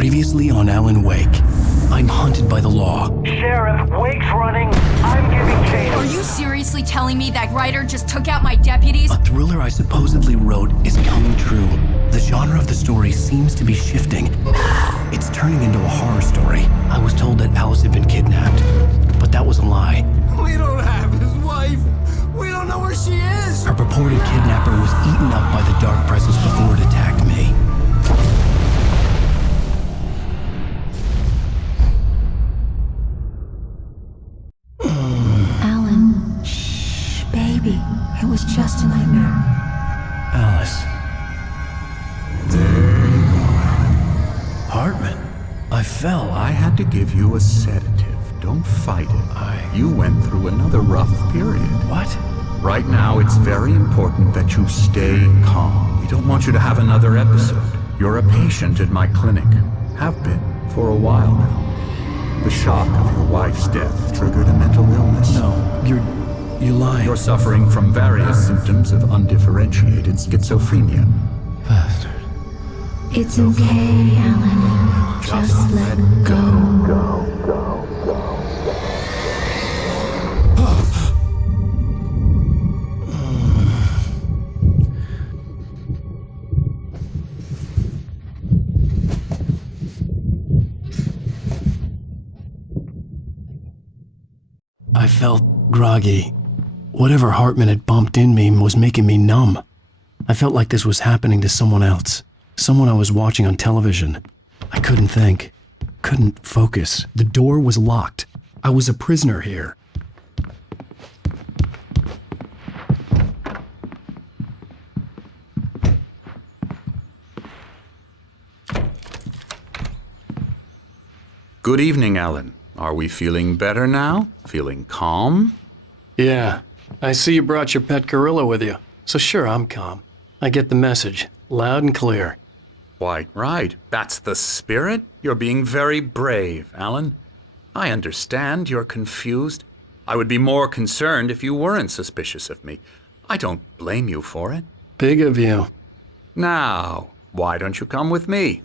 Previously on Alan Wake, I'm hunted by the law. Sheriff, Wake's running. I'm giving chase. Are you seriously telling me that writer just took out my deputies? A thriller I supposedly wrote is coming true. The genre of the story seems to be shifting. It's turning into a horror story. I was told that Alice had been kidnapped, but that was a lie. We don't have his wife. We don't know where she is. Her purported kidnapper was eaten up by the dark presence before it attacked me. Alan, shh, baby. It was just a nightmare. Alice. Hartman, I fell. I had to give you a sedative. Don't fight it. You went through another rough period. What? Right now, it's very important that you stay calm. We don't want you to have another episode. You're a patient at my clinic. Have been for a while now. The shock of your wife's death triggered a mental illness. No, you're lying. You're suffering from various symptoms of undifferentiated schizophrenia. Bastard. It's okay, Alan. Just let go. I felt groggy. Whatever Hartman had bumped in me was making me numb. I felt like this was happening to someone else. Someone I was watching on television. I couldn't think. Couldn't focus. The door was locked. I was a prisoner here. Good evening, Alan. Are we feeling better now? Feeling calm? Yeah. I see you brought your pet gorilla with you. So sure, I'm calm. I get the message. Loud and clear. Quite right. That's the spirit. You're being very brave, Alan. I understand you're confused. I would be more concerned if you weren't suspicious of me. I don't blame you for it. Big of you. Now, why don't you come with me?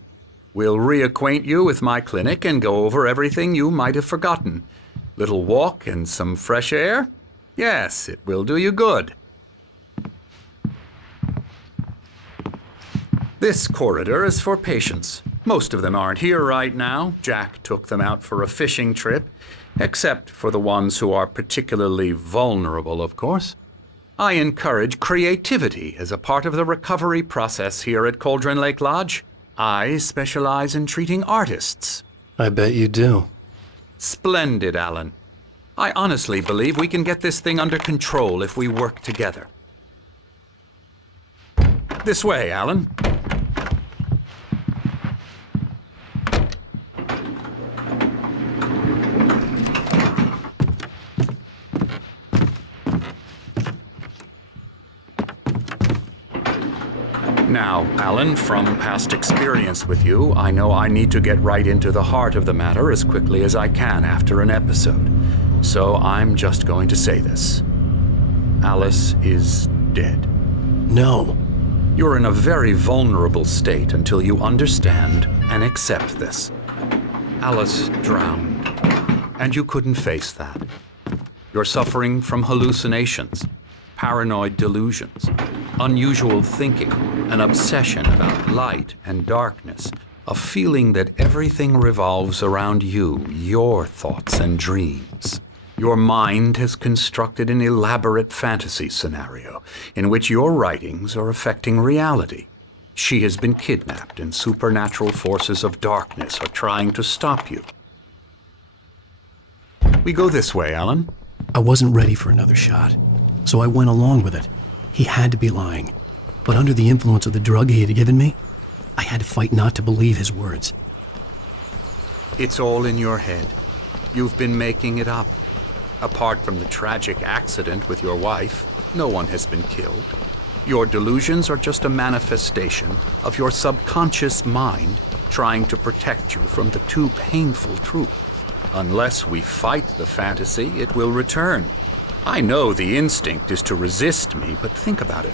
We'll reacquaint you with my clinic and go over everything you might have forgotten. Little walk and some fresh air? Yes, it will do you good. This corridor is for patients. Most of them aren't here right now. Jack took them out for a fishing trip, except for the ones who are particularly vulnerable, of course. I encourage creativity as a part of the recovery process here at Cauldron Lake Lodge. I specialize in treating artists. I bet you do. Splendid, Alan. I honestly believe we can get this thing under control if we work together. This way, Alan. Now, Alan, from past experience with you, I know I need to get right into the heart of the matter as quickly as I can after an episode. So I'm just going to say this. Alice is dead. No. You're in a very vulnerable state until you understand and accept this. Alice drowned, and you couldn't face that. You're suffering from hallucinations, paranoid delusions, unusual thinking, an obsession about light and darkness, a feeling that everything revolves around you, your thoughts and dreams. Your mind has constructed an elaborate fantasy scenario in which your writings are affecting reality. She has been kidnapped and supernatural forces of darkness are trying to stop you. We go this way, Alan. I wasn't ready for another shot, so I went along with it. He had to be lying. But under the influence of the drug he had given me, I had to fight not to believe his words. It's all in your head. You've been making it up. Apart from the tragic accident with your wife, no one has been killed. Your delusions are just a manifestation of your subconscious mind trying to protect you from the too painful truth. Unless we fight the fantasy, it will return. I know the instinct is to resist me, but think about it.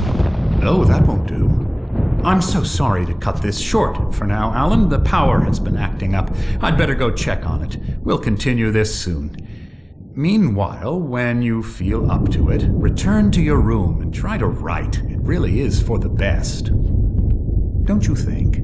Oh, that won't do. I'm so sorry to cut this short for now, Alan. The power has been acting up. I'd better go check on it. We'll continue this soon. Meanwhile, when you feel up to it, return to your room and try to write. It really is for the best. Don't you think?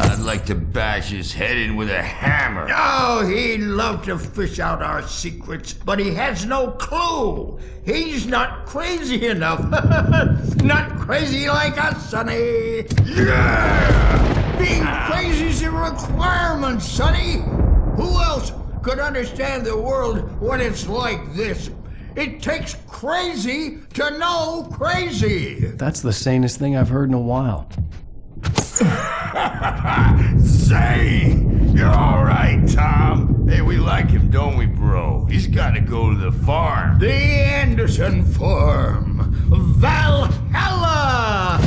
I'd like to bash his head in with a hammer. Oh, he'd love to fish out our secrets, but he has no clue. He's not crazy enough. Not crazy like us, Sonny. Yeah! Being crazy's a requirement, Sonny. Who else could understand the world when it's like this? It takes crazy to know crazy. That's the sanest thing I've heard in a while. Zane! You're alright, Tom. Hey, we like him, don't we, bro? He's gotta go to the farm. The Anderson Farm. Valhalla!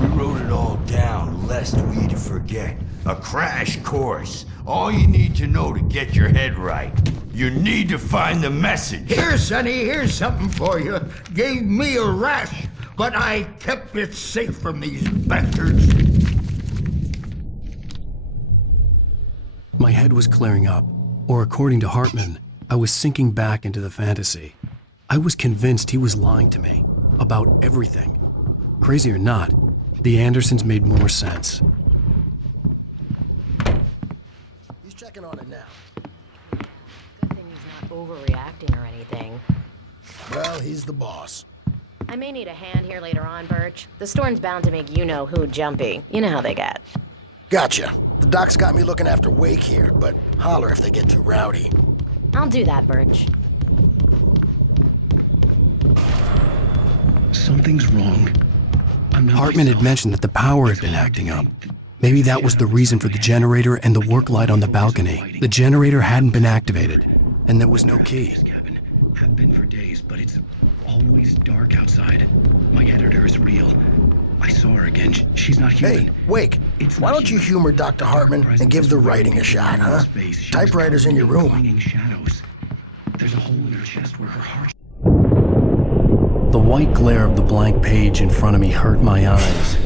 We wrote it all down, lest we forget. A crash course. All you need to know to get your head right. You need to find the message. Here, Sonny, here's something for you. Gave me a rash, but I kept it safe from these bastards. My head was clearing up, or according to Hartman, I was sinking back into the fantasy. I was convinced he was lying to me about everything. Crazy or not, the Andersons made more sense. He's checking on it now. Good thing he's not overreacting or anything. Well, he's the boss. I may need a hand here later on, Birch. The storm's bound to make you-know-who jumpy. You know how they get. Gotcha. The doc's got me looking after Wake here, but holler if they get too rowdy. I'll do that, Birch. Something's wrong. Hartman had mentioned that the power had been acting up. Maybe that was the reason for the generator and the work light on the balcony. The generator hadn't been activated, and there was no key. Have been for days, but it's always dark outside. My editor is real. I saw her again. She's not human. Hey, Wake, why don't you humor Dr. Hartman and give the writing a shot, huh? Typewriter's in your room. Shadows. There's a hole in her chest where her heart... The white glare of the blank page in front of me hurt my eyes.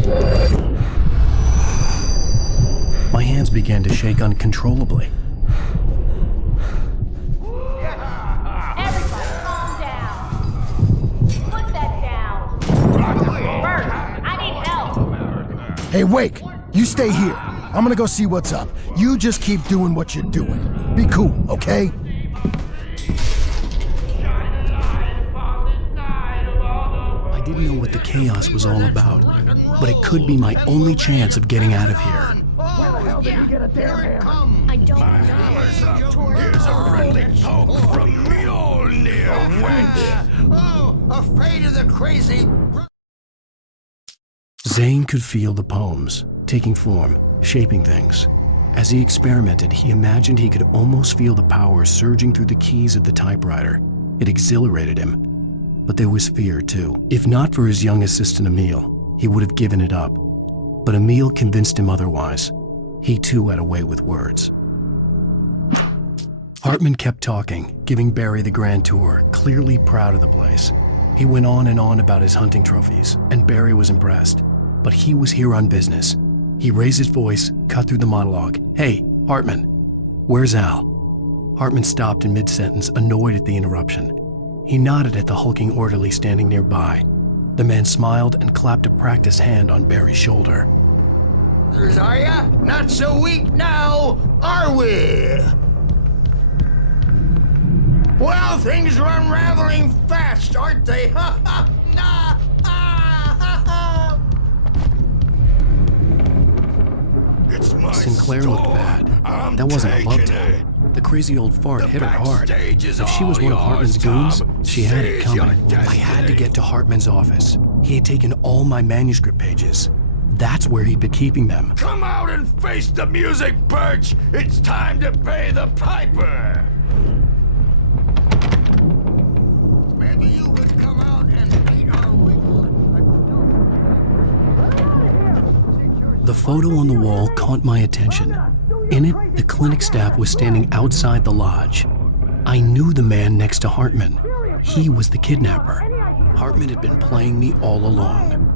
My hands began to shake uncontrollably. Everybody, calm down. Put that down. Bert, I need help. Hey, Wake, you stay here. I'm gonna go see what's up. You just keep doing what you're doing. Be cool, okay? I didn't know what the chaos was all about, but it could be my only chance of getting out of here. I don't know. Here's a friendly poke from Mjolnir, wench. Oh, afraid of the crazy. Zane could feel the poems, taking form, shaping things. As he experimented, he imagined he could almost feel the power surging through the keys of the typewriter. It exhilarated him. But there was fear, too. If not for his young assistant Emil, he would have given it up. But Emil convinced him otherwise. He too had a way with words. Hartman kept talking, giving Barry the grand tour, clearly proud of the place. He went on and on about his hunting trophies, and Barry was impressed. But he was here on business. He raised his voice, cut through the monologue. Hey, Hartman, where's Al? Hartman stopped in mid-sentence, annoyed at the interruption. He nodded at the hulking orderly standing nearby. The man smiled and clapped a practiced hand on Barry's shoulder. Are ya? Not so weak now, are we? Well, things are unraveling fast, aren't they? Ha ha! Nah! It's my Sinclair looked bad. That wasn't a love tap. The crazy old fart hit her hard. If she was one of Hartman's goons, she had it coming. I had to get to Hartman's office. He had taken all my manuscript pages. That's where he'd been keeping them. Come out and face the music, Birch! It's time to pay the piper! Maybe you could come out and meet our wiggle. The photo on the wall caught my attention. In it, the clinic staff was standing outside the lodge. I knew the man next to Hartman. He was the kidnapper. Hartman had been playing me all along.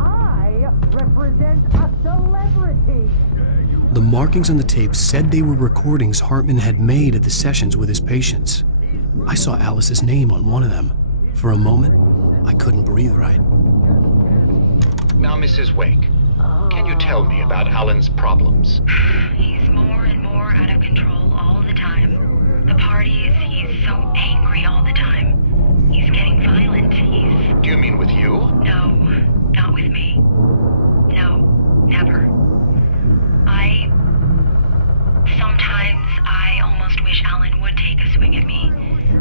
I represent a celebrity. The markings on the tape said they were recordings Hartman had made of the sessions with his patients. I saw Alice's name on one of them. For a moment, I couldn't breathe right. Now, Mrs. Wake, can you tell me about Alan's problems? He's more and more out of control all the time. The parties, he's so angry all the time. He's getting violent. Do you mean with you? No, not with me. No, never. Sometimes I almost wish Alan would take a swing at me,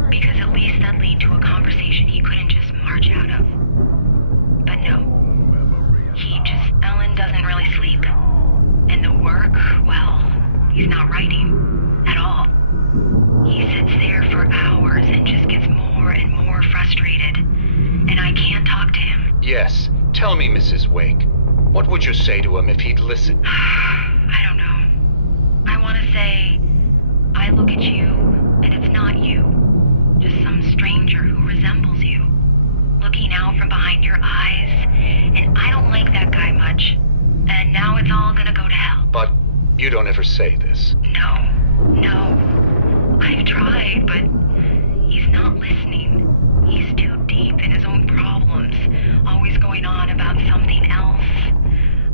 because at least that'd lead to a conversation he couldn't just march out of. But no. Alan doesn't really sleep. And the work, well, he's not writing at all. He sits there for hours and just gets more and more frustrated. And I can't talk to him. Yes. Tell me, Mrs. Wake. What would you say to him if he'd listen? I don't know. I want to say, I look at you, and it's not you. Just some stranger who resembles you. Looking out from behind your eyes, and I don't like that guy much. And now it's all gonna go to hell. But you don't ever say this. No. I've tried, but he's not listening. He's too deep in his own problems, always going on about something else.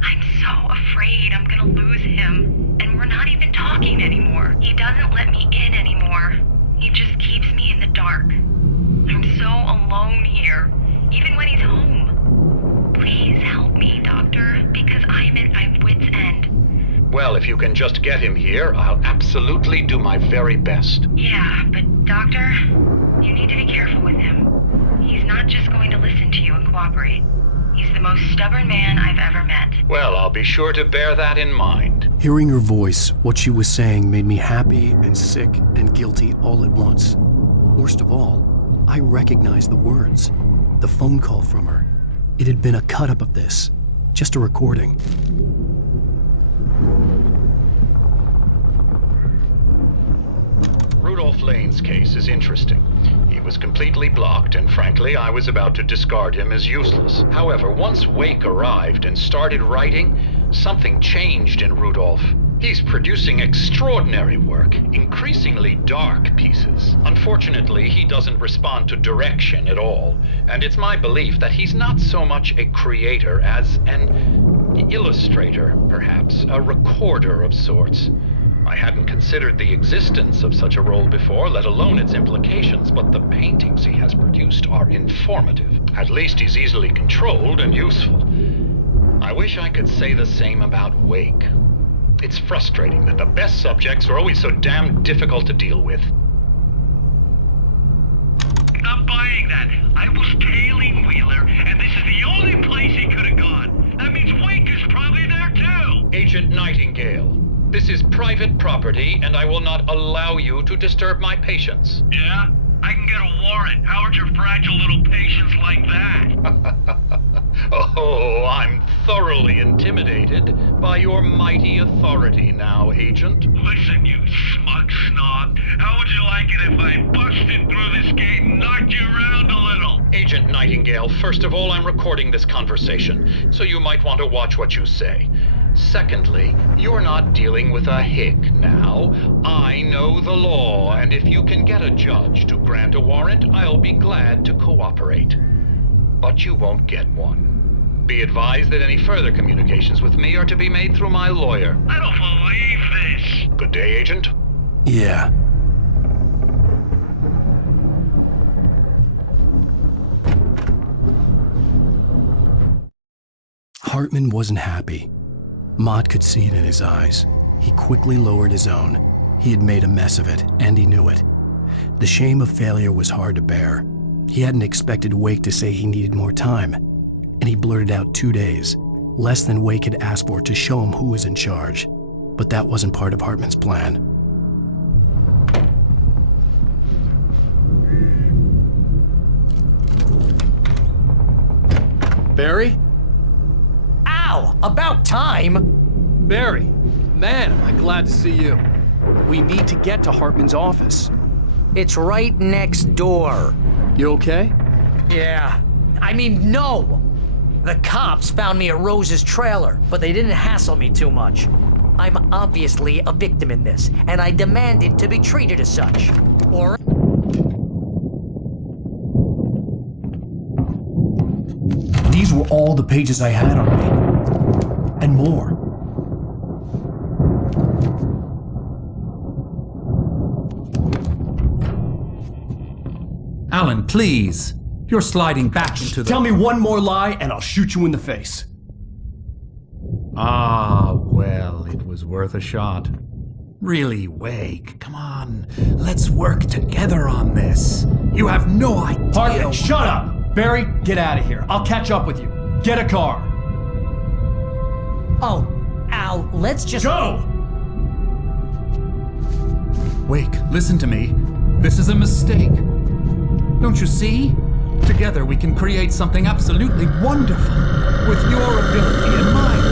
I'm so afraid I'm gonna lose him, and we're not even talking anymore. He doesn't let me in anymore. He just keeps me in the dark. I'm so alone here, even when he's home. Please help me, Doctor, because I'm at my wit's end. Well, if you can just get him here, I'll absolutely do my very best. Yeah, but Doctor, you need to be careful with him. He's not just going to listen to you and cooperate. He's the most stubborn man I've ever met. Well, I'll be sure to bear that in mind. Hearing her voice, what she was saying made me happy and sick and guilty all at once. Worst of all, I recognized the words. The phone call from her. It had been a cut-up of this. Just a recording. Rudolph Lane's case is interesting. He was completely blocked, and frankly, I was about to discard him as useless. However, once Wake arrived and started writing, something changed in Rudolph. He's producing extraordinary work, increasingly dark pieces. Unfortunately, he doesn't respond to direction at all, and it's my belief that he's not so much a creator as an illustrator, perhaps, a recorder of sorts. I hadn't considered the existence of such a role before, let alone its implications, but the paintings he has produced are informative. At least he's easily controlled and useful. I wish I could say the same about Wake. It's frustrating that the best subjects are always so damn difficult to deal with. Not buying that. I was tailing Wheeler, and this is the only place he could have gone. That means Wake is probably there too! Agent Nightingale, this is private property, and I will not allow you to disturb my patients. Yeah? I can get a warrant. How would your fragile little patients like that? Oh, I'm thoroughly intimidated by your mighty authority now, Agent. Listen, you smug snob. How would you like it if I busted through this gate and knocked you around a little? Agent Nightingale, first of all, I'm recording this conversation, so you might want to watch what you say. Secondly, you're not dealing with a hick now. I know the law, and if you can get a judge to grant a warrant, I'll be glad to cooperate. But you won't get one. Be advised that any further communications with me are to be made through my lawyer. I don't believe this. Good day, Agent. Yeah. Hartman wasn't happy. Mott could see it in his eyes. He quickly lowered his own. He had made a mess of it, and he knew it. The shame of failure was hard to bear. He hadn't expected Wake to say he needed more time, and he blurted out 2 days, less than Wake had asked for to show him who was in charge. But that wasn't part of Hartman's plan. Barry? Ow! About time! Barry, man, am I glad to see you. We need to get to Hartman's office. It's right next door. You okay? Yeah. I mean, no! The cops found me at Rose's trailer, but they didn't hassle me too much. I'm obviously a victim in this, and I demanded to be treated as such. Or... These were all the pages I had on me. And more. Alan, please. You're sliding back into the... Tell me one more lie and I'll shoot you in the face. Ah, well, it was worth a shot. Really, Wake, come on. Let's work together on this. You have no idea... Hartman, shut up! Barry, get out of here. I'll catch up with you. Get a car. Oh, Al, let's just... Go! Wake, listen to me. This is a mistake. Don't you see? Together we can create something absolutely wonderful, with your ability in mind.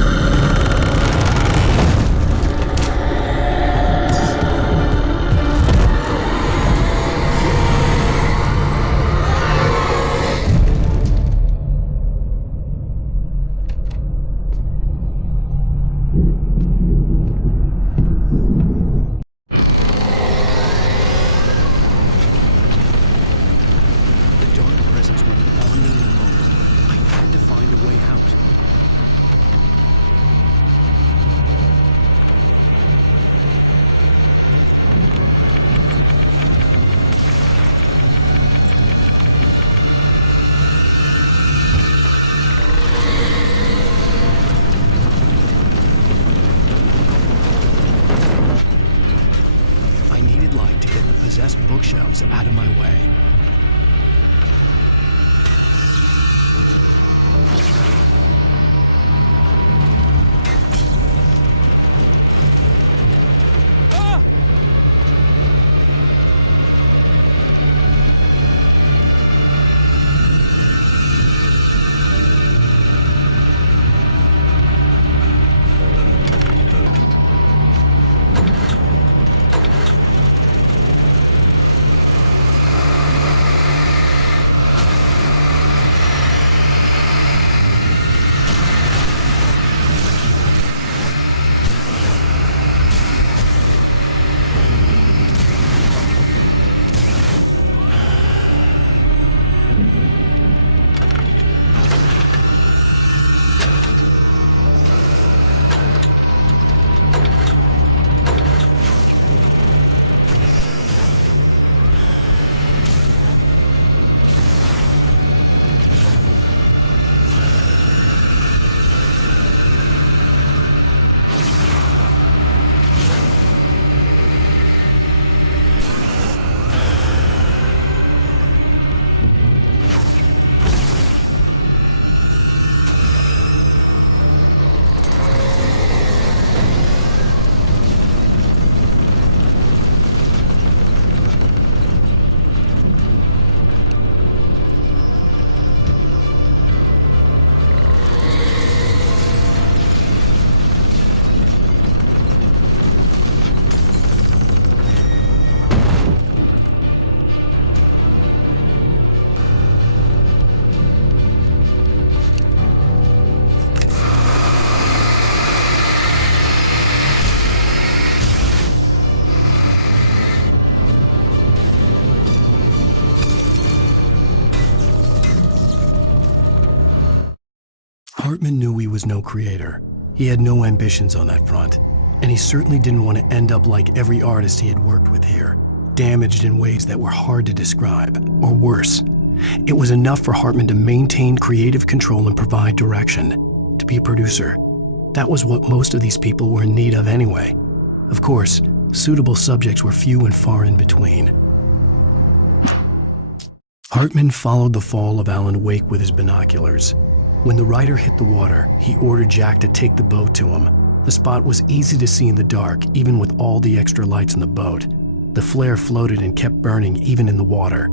Bookshelves out of my way. Hartman knew he was no creator. He had no ambitions on that front, and he certainly didn't want to end up like every artist he had worked with here, damaged in ways that were hard to describe, or worse. It was enough for Hartman to maintain creative control and provide direction, to be a producer. That was what most of these people were in need of anyway. Of course, suitable subjects were few and far in between. Hartman followed the fall of Alan Wake with his binoculars. When the rider hit the water, he ordered Jack to take the boat to him. The spot was easy to see in the dark, even with all the extra lights in the boat. The flare floated and kept burning even in the water.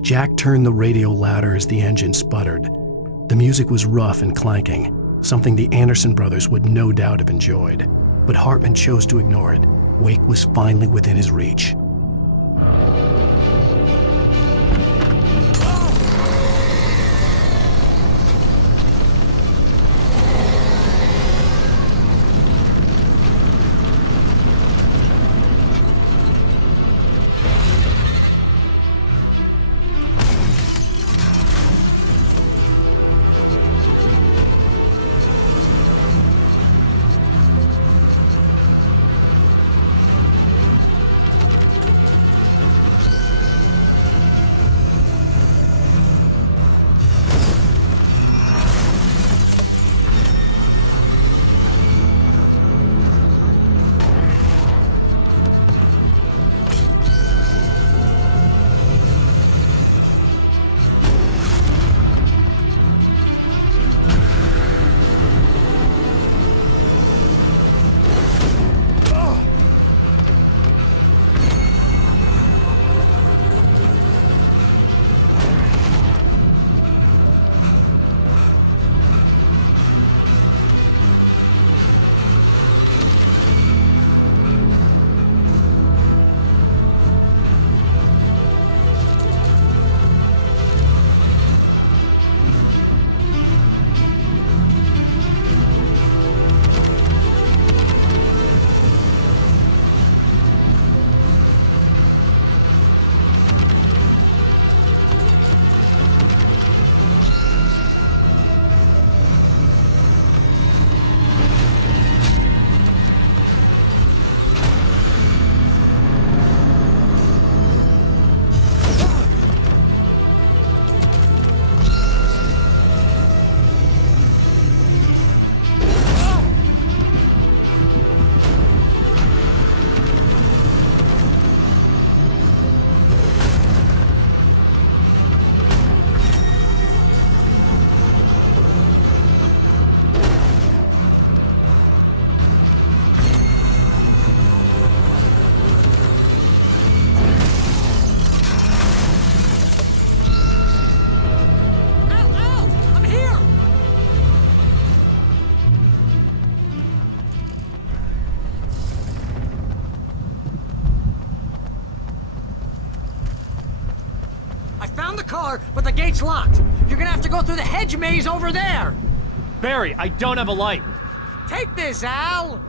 Jack turned the radio louder as the engine sputtered. The music was rough and clanking, something the Anderson brothers would no doubt have enjoyed. But Hartman chose to ignore it. Wake was finally within his reach. car, but the gate's locked. You're gonna have to go through the hedge maze over there. Barry, I don't have a light. Take this, Al.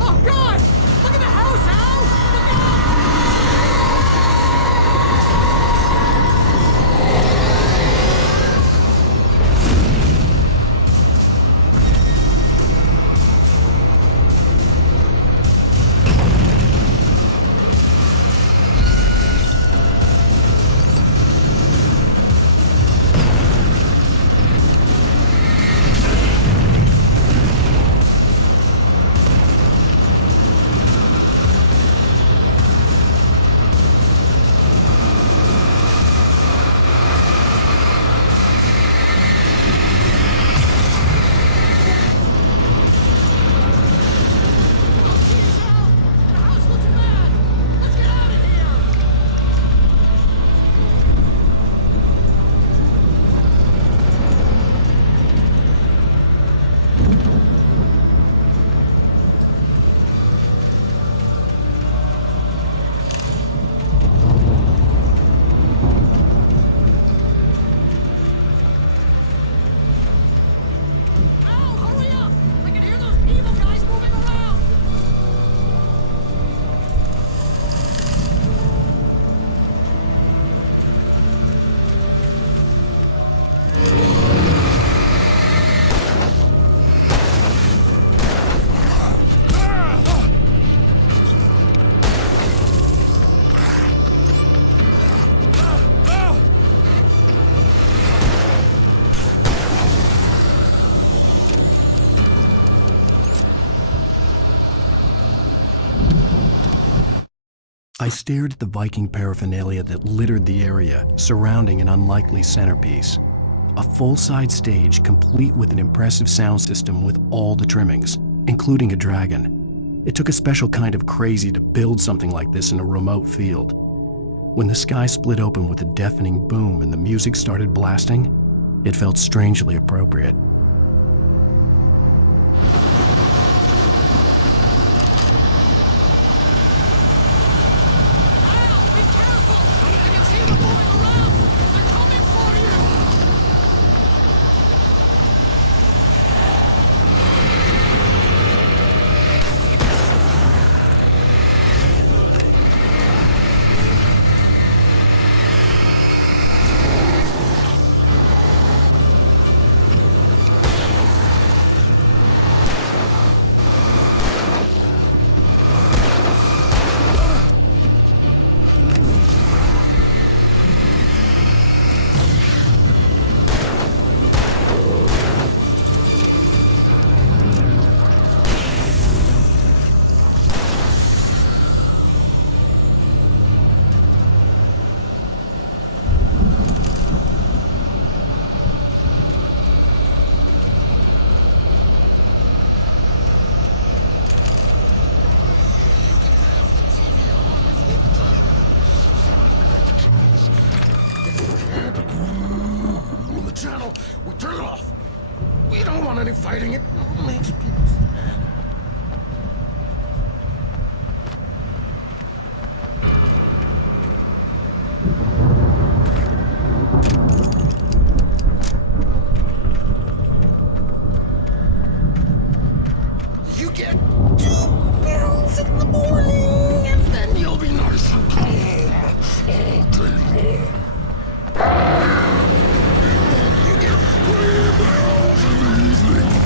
Oh, God! Look at the house, Al! Look out! I stared at the Viking paraphernalia that littered the area, surrounding an unlikely centerpiece. A full-size stage complete with an impressive sound system with all the trimmings, including a dragon. It took a special kind of crazy to build something like this in a remote field. When the sky split open with a deafening boom and the music started blasting, it felt strangely appropriate. We turn it off. We don't want any fighting. It makes people sad. You get 2 pills in the morning, and then you'll be nice and calm all day long. You get 3 pills in the evening.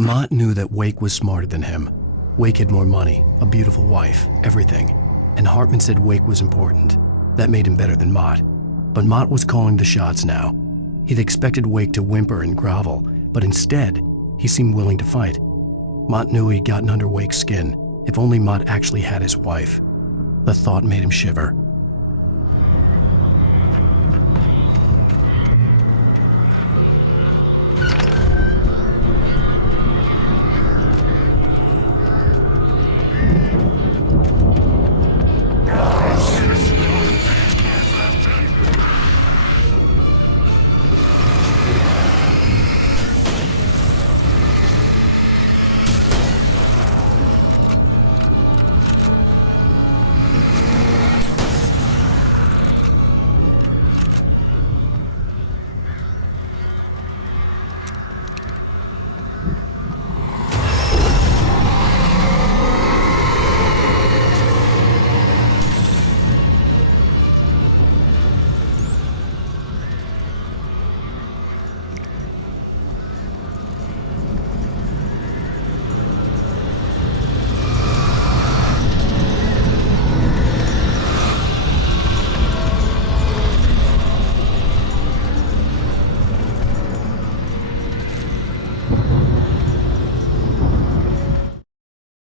Mott knew that Wake was smarter than him. Wake had more money, a beautiful wife, everything. And Hartman said Wake was important. That made him better than Mott. But Mott was calling the shots now. He'd expected Wake to whimper and grovel, but instead, he seemed willing to fight. Mott knew he'd gotten under Wake's skin. If only Mott actually had his wife. The thought made him shiver.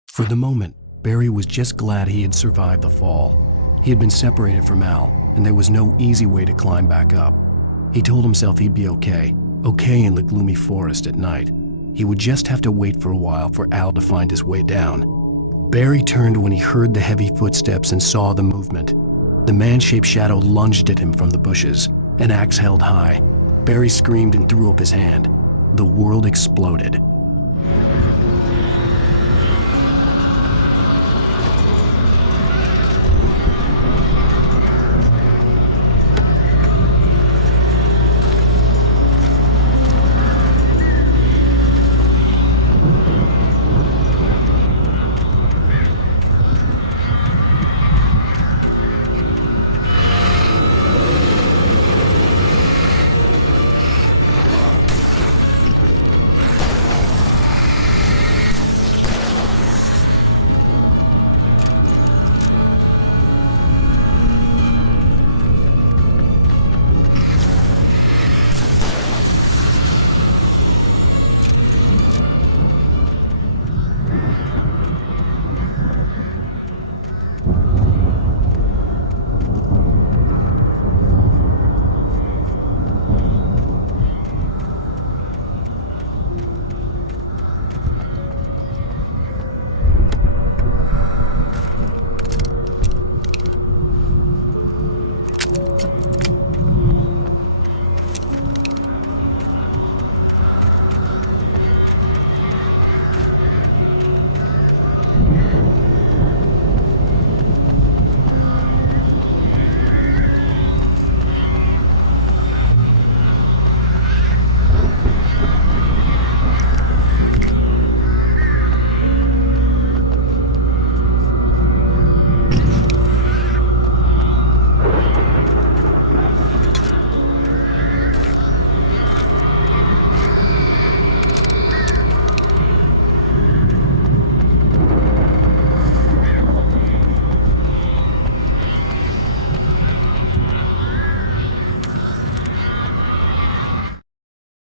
For the moment, Barry was just glad he had survived the fall. He had been separated from Al, and there was no easy way to climb back up. He told himself he'd be okay in the gloomy forest at night. He would just have to wait for a while for Al to find his way down. Barry turned when he heard the heavy footsteps and saw the movement. The man-shaped shadow lunged at him from the bushes, an axe held high. Barry screamed and threw up his hand. The world exploded.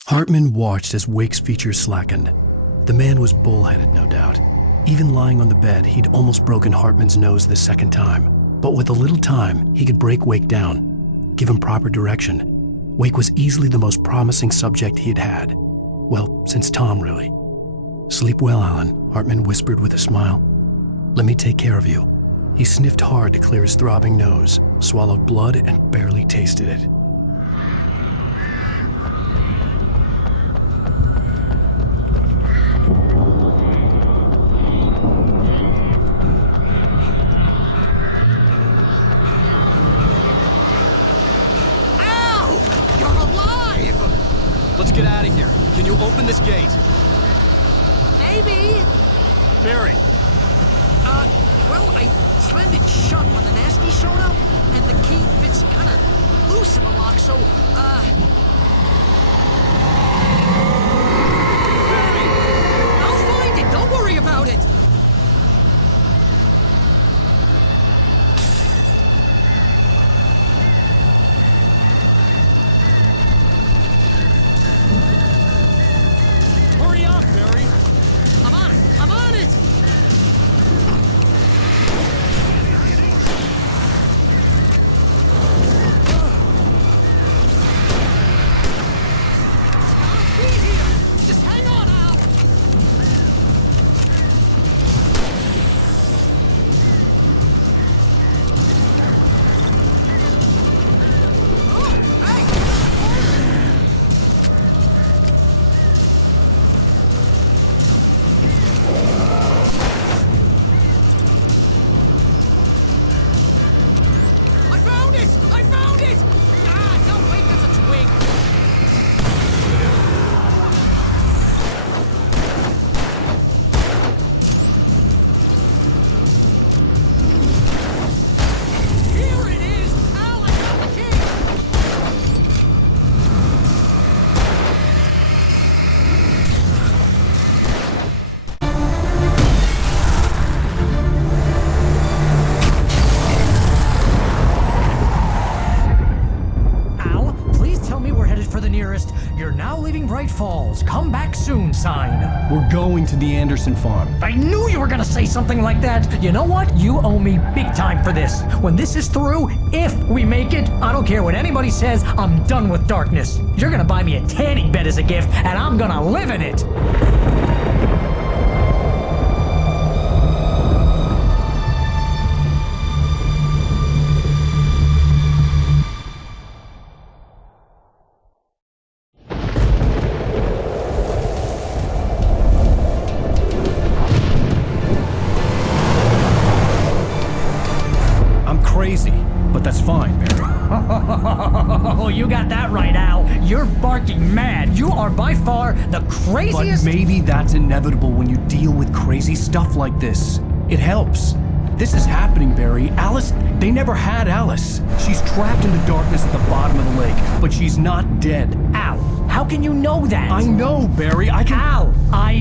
Hartman watched as Wake's features slackened. The man was bullheaded, no doubt. Even lying on the bed, he'd almost broken Hartman's nose the second time. But with a little time, he could break Wake down, give him proper direction. Wake was easily the most promising subject he had had. Well, since Tom, really. "Sleep well, Alan," Hartman whispered with a smile. "Let me take care of you." He sniffed hard to clear his throbbing nose, swallowed blood, and barely tasted it. Let's get out of here. Can you open this gate? Maybe. Barry. Well, I slammed it shut when the nasty showed up, and the key fits kind of loose in the lock, so, Barry! sign. We're going to the Anderson farm. I knew you were gonna say something like that. You know what? You owe me big time for this. When this is through, if we make it, I don't care what anybody says, I'm done with darkness. You're gonna buy me a tanning bed as a gift, and I'm gonna live in it. Crazy, but that's fine, Barry. Oh, you got that right, Al. You're barking mad. You are by far the craziest. But maybe that's inevitable when you deal with crazy stuff like this. It helps. This is happening, Barry. Alice, they never had Alice. She's trapped in the darkness at the bottom of the lake, but she's not dead. Al, how can you know that? I know, Barry. I can... Al,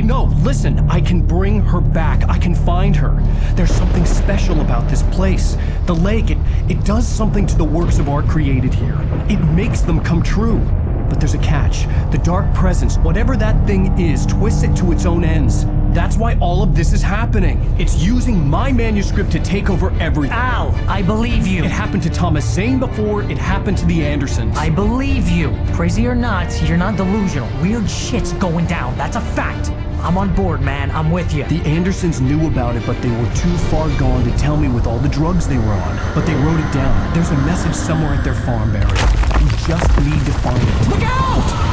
No, listen. I can bring her back. I can find her. There's something special about this place. The lake, it does something to the works of art created here. It makes them come true. But there's a catch. The dark presence, whatever that thing is, twists it to its own ends. That's why all of this is happening. It's using my manuscript to take over everything. Al, I believe you. It happened to Thomas Zane before, it happened to the Andersons. I believe you. Crazy or not, you're not delusional. Weird shit's going down. That's a fact. I'm on board, man. I'm with you. The Andersons knew about it, but they were too far gone to tell me with all the drugs they were on. But they wrote it down. There's a message somewhere at their farm, Barry. We just need to find it. Look out!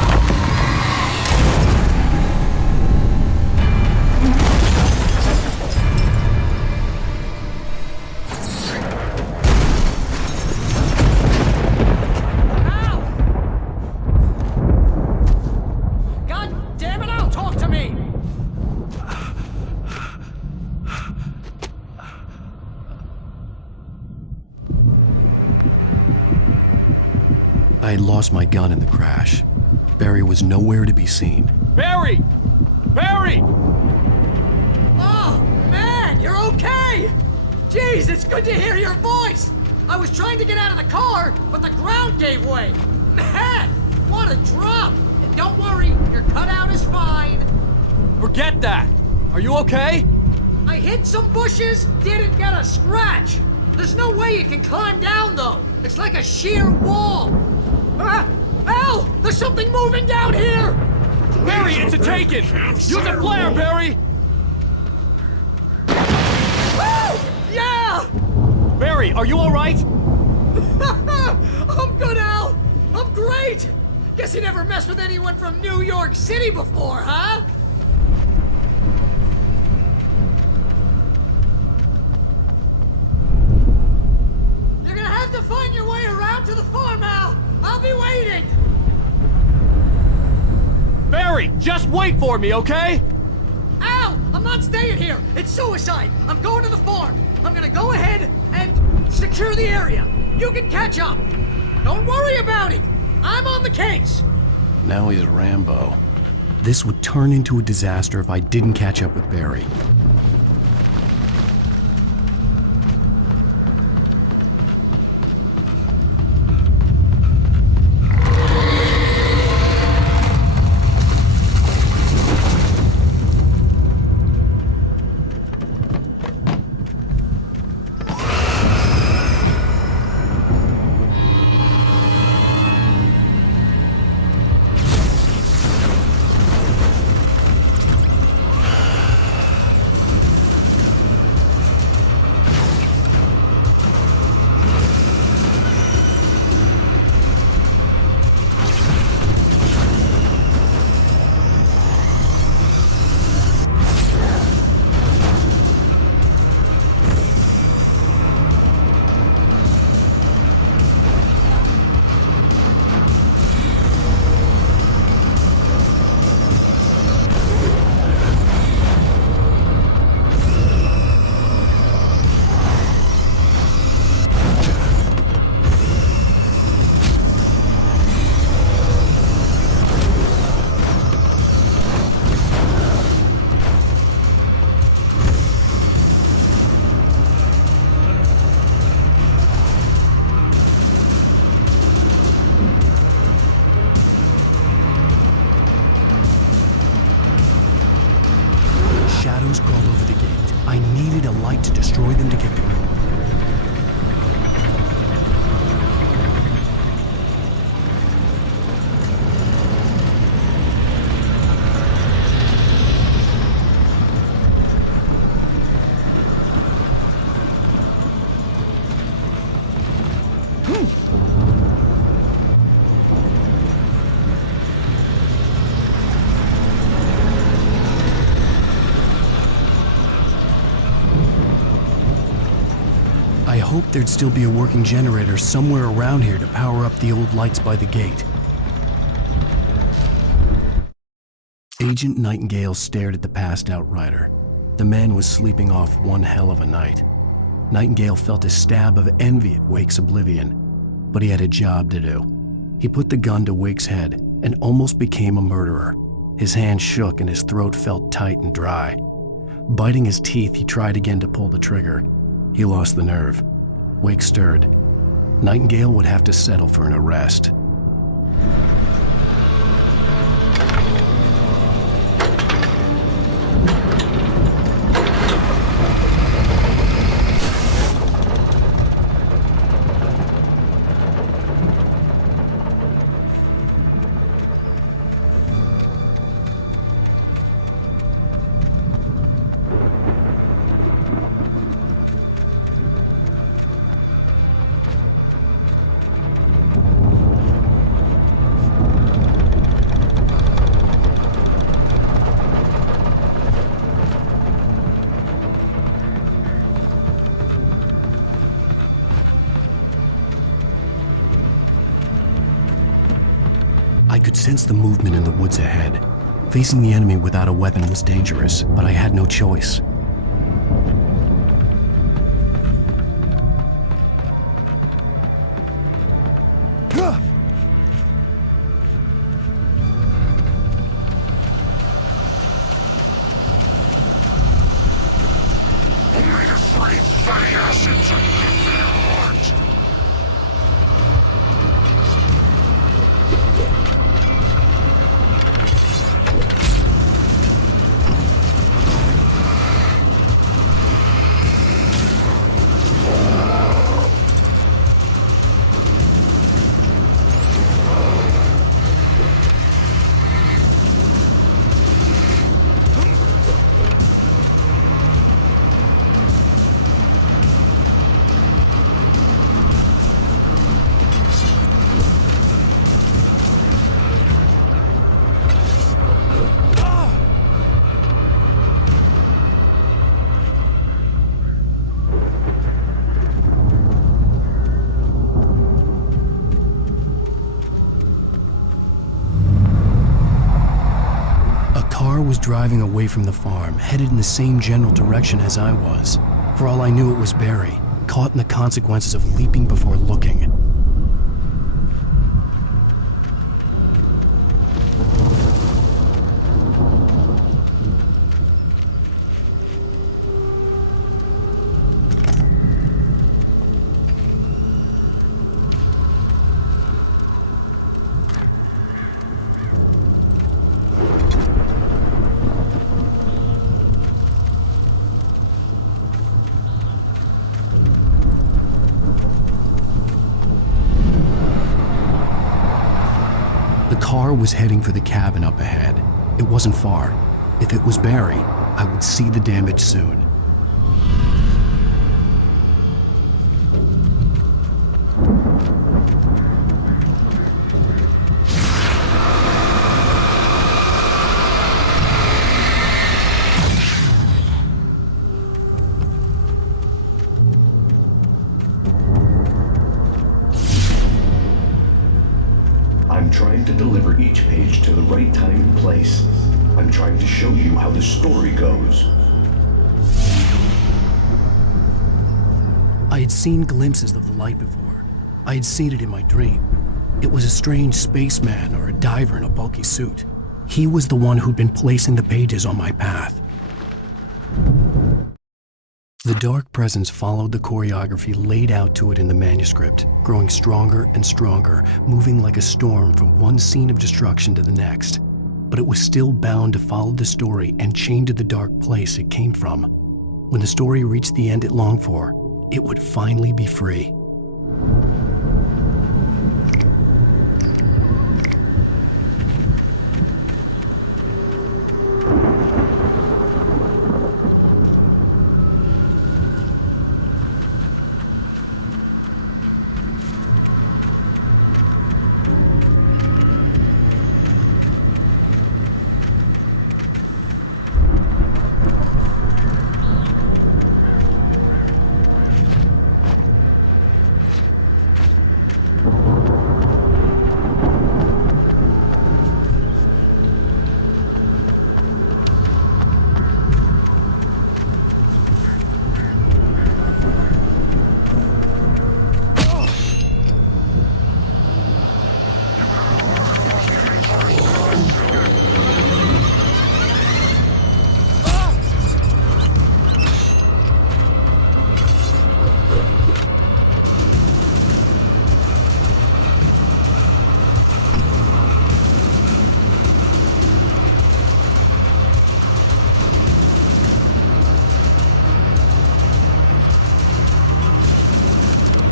I had lost my gun in the crash. Barry was nowhere to be seen. Barry! Barry! Oh, man, you're okay! Jeez, it's good to hear your voice! I was trying to get out of the car, but the ground gave way! Man, what a drop! Don't worry, your cutout is fine. Forget that! Are you okay? I hit some bushes, didn't get a scratch! There's no way you can climb down, though! It's like a sheer wall! Al! There's something moving down here! Barry, it's a taken! Use a flare, Barry! Woo! Yeah! Barry, are you alright? I'm good, Al! I'm great! Guess you never messed with anyone from New York City before, huh? You're gonna have to find your way around to the farm, Al! I'll be waiting! Barry, just wait for me, okay? Al! I'm not staying here! It's suicide! I'm going to the farm! I'm gonna go ahead and secure the area! You can catch up! Don't worry about it! I'm on the case! Now he's Rambo. This would turn into a disaster if I didn't catch up with Barry. shadows crawled over the gate. I needed a light to destroy them to get through. I hoped there'd still be a working generator somewhere around here to power up the old lights by the gate. Agent Nightingale stared at the passed out rider. The man was sleeping off one hell of a night. Nightingale felt a stab of envy at Wake's oblivion, but he had a job to do. He put the gun to Wake's head and almost became a murderer. His hand shook and his throat felt tight and dry. Biting his teeth, he tried again to pull the trigger. He lost the nerve. Wake stirred. Nightingale would have to settle for an arrest. I could sense the movement in the woods ahead. Facing the enemy without a weapon was dangerous, but I had no choice. Only the three fatty acids are in their heart. Was driving away from the farm, headed in the same general direction as I was. For all I knew, it was Barry, caught in the consequences of leaping before looking. The car was heading for the cabin up ahead. It wasn't far. If it was Barry, I would see the damage soon. I'm trying to deliver each page to the right time and place. I'm trying to show you how the story goes. I had seen glimpses of the light before. I had seen it in my dream. It was a strange spaceman or a diver in a bulky suit. He was the one who'd been placing the pages on my path. The dark presence followed the choreography laid out to it in the manuscript, growing stronger and stronger, moving like a storm from one scene of destruction to the next. but it was still bound to follow the story and chained to the dark place it came from. When the story reached the end it longed for, it would finally be free.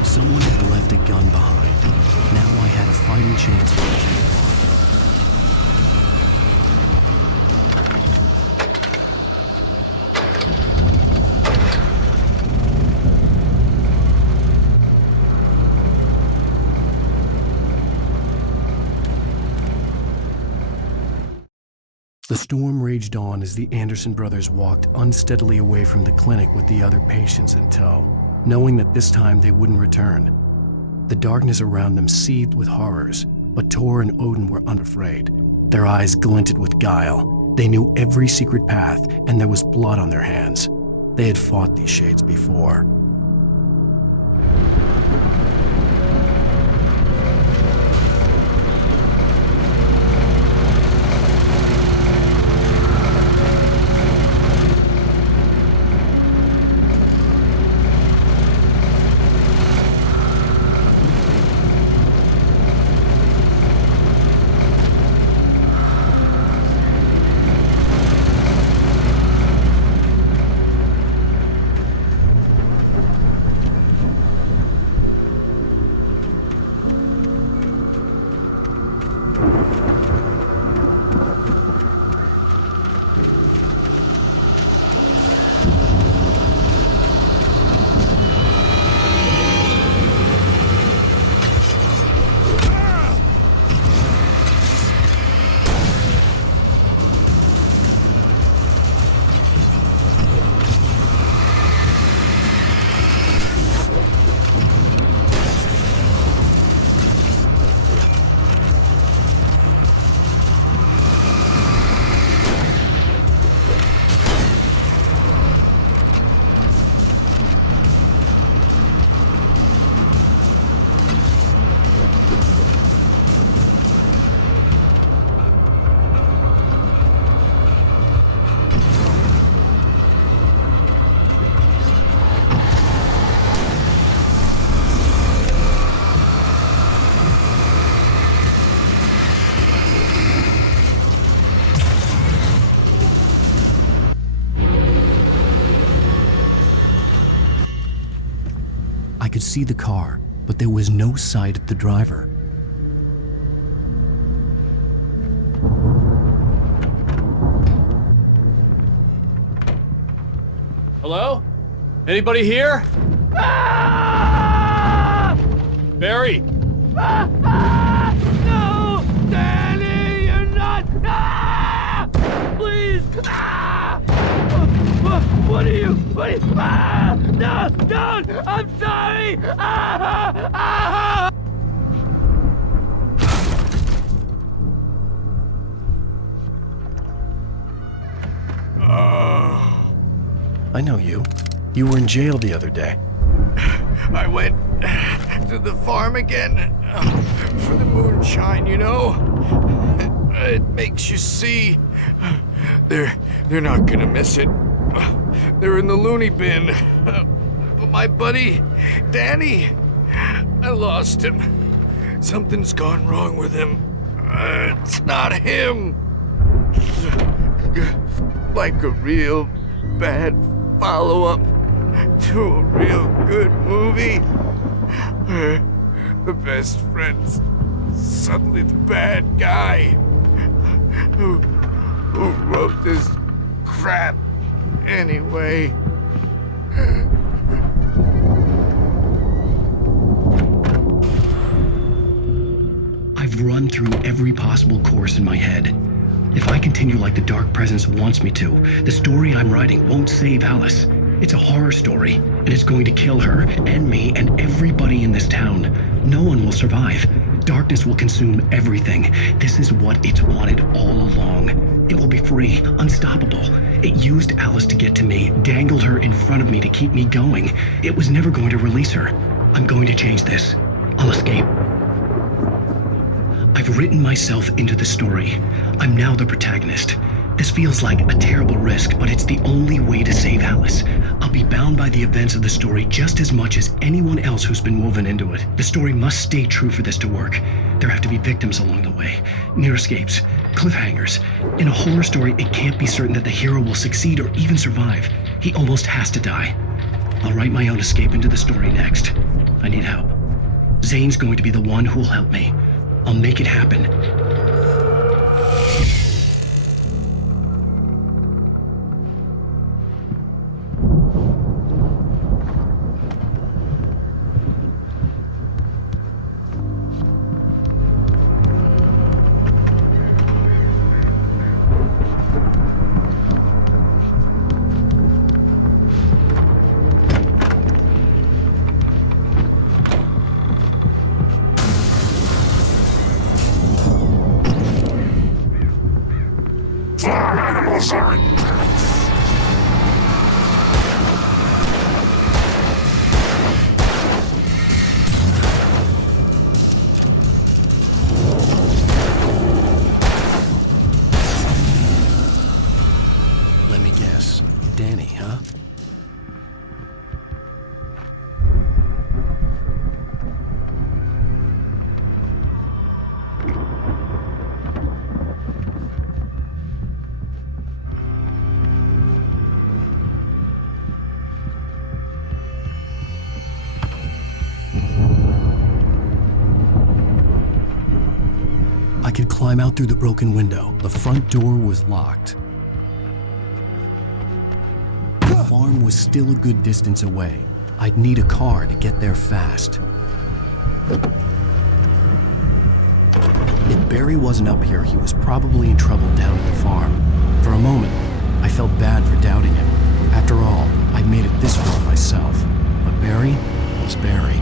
Someone had left a gun behind. Now I had a fighting chance of reaching the farm. The storm raged on as the Anderson brothers walked unsteadily away from the clinic with the other patients in tow, knowing that this time they wouldn't return. The darkness around them seethed with horrors, but Tor and Odin were unafraid. Their eyes glinted with guile. They knew every secret path, and there was blood on their hands. They had fought these shades before. I could see the car, but there was no sight of the driver. Hello? Anybody here? Ah! Barry! No! Danny, you're not! Ah! Please! Ah! What are you? Ah! No! Don't! I'm sorry! Ah! Ah! I know you. You were in jail the other day. I went to the farm again for the moonshine, you know? It makes you see. They're not gonna miss it. They're in the loony bin. But my buddy, Danny, I lost him. Something's gone wrong with him. It's not him. Like a real bad follow-up to a real good movie, where the best friend's suddenly the bad guy who wrote this crap anyway. I've run through every possible course in my head. If I continue like the Dark Presence wants me to, the story I'm writing won't save Alice. It's a horror story, and it's going to kill her, and me, and everybody in this town. No one will survive. Darkness will consume everything. This is what it's wanted all along. It will be free, unstoppable. It used Alice to get to me, dangled her in front of me to keep me going. It was never going to release her. I'm going to change this. I'll escape. I've written myself into the story. I'm now the protagonist. This feels like a terrible risk, but it's the only way to save Alice. I'll be bound by the events of the story just as much as anyone else who's been woven into it. The story must stay true for this to work. There have to be victims along the way, near escapes, cliffhangers. In a horror story, it can't be certain that the hero will succeed or even survive. He almost has to die. I'll write my own escape into the story next. I need help. Zane's going to be the one who'll help me. I'll make it happen. Let me guess. Danny, huh? I could climb out through the broken window. The front door was locked. The farm was still a good distance away. I'd need a car to get there fast. If Barry wasn't up here, he was probably in trouble down at the farm. For a moment, I felt bad for doubting him. After all, I'd made it this far myself. But Barry was Barry.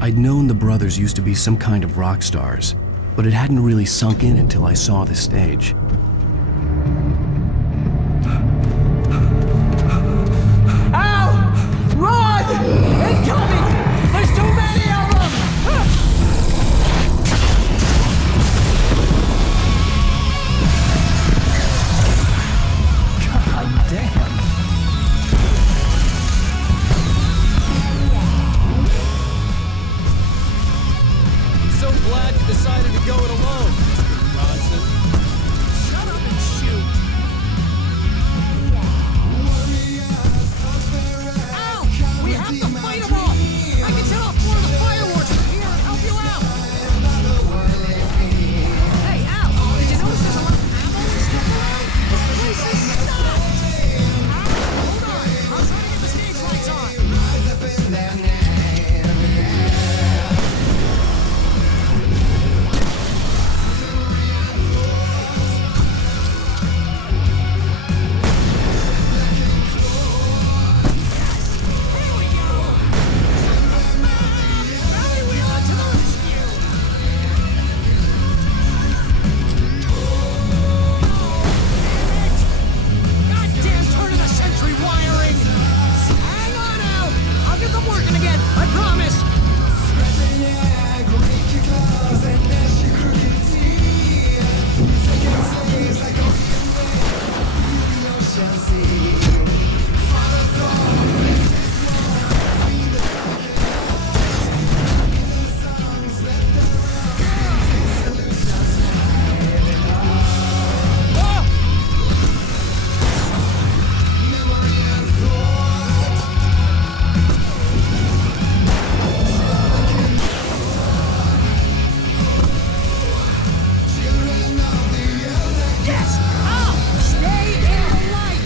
I'd known the brothers used to be some kind of rock stars, but it hadn't really sunk in until I saw the stage. Ow! Run! Incoming! There's too many of them! God damn. I'm so glad you decided to go it alone, Mr. Bronson. Shut up and shoot! Ow! We have to fight them off! I can set off one of the fireworks from here and help you out! Hey, Al! Did you notice there's a lot of ammo and stuff around? This place is stocked! Hold on! I'm trying to get the stage lights on! Goddamn turn of the century wiring! Hang on, Al! I'll get them working again, I promise! Yes! Al! Stay in the light!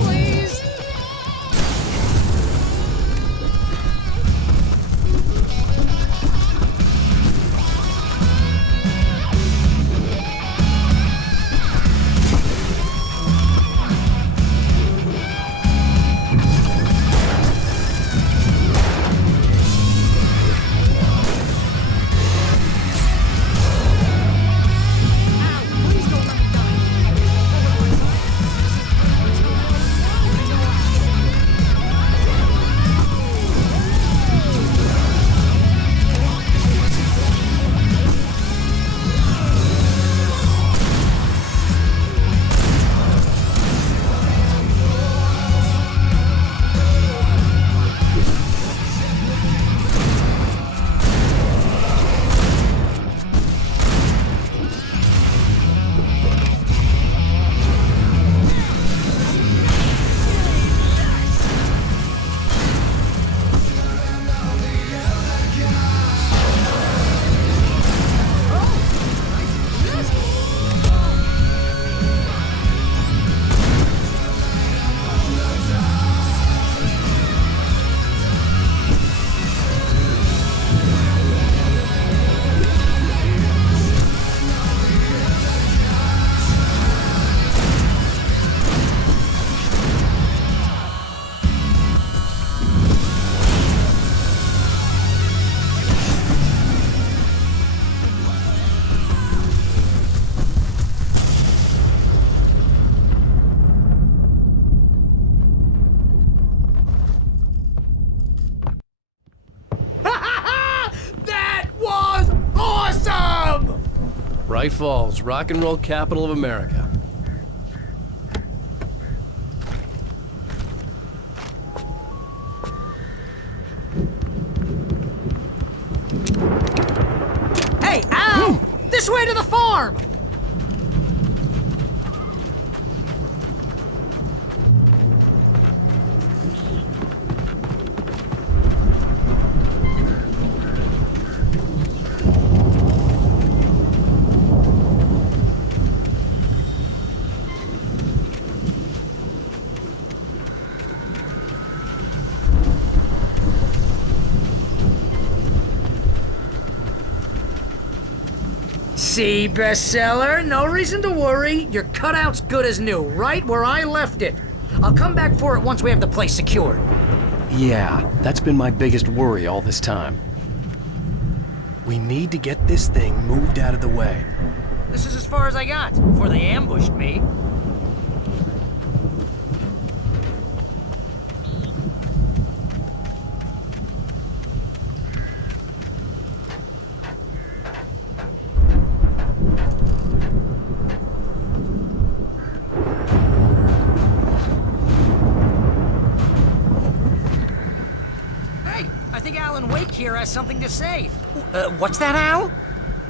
Please! Please don't let me die! That was awesome! Bright Falls, rock and roll capital of America. Hey, Al! This way to the farm! see, bestseller. No reason to worry. Your cutout's good as new, right where I left it. I'll come back for it once we have the place secured. Yeah, that's been my biggest worry all this time. We need to get this thing moved out of the way. This is as far as I got before they ambushed me. Here has something to say. What's that, Al?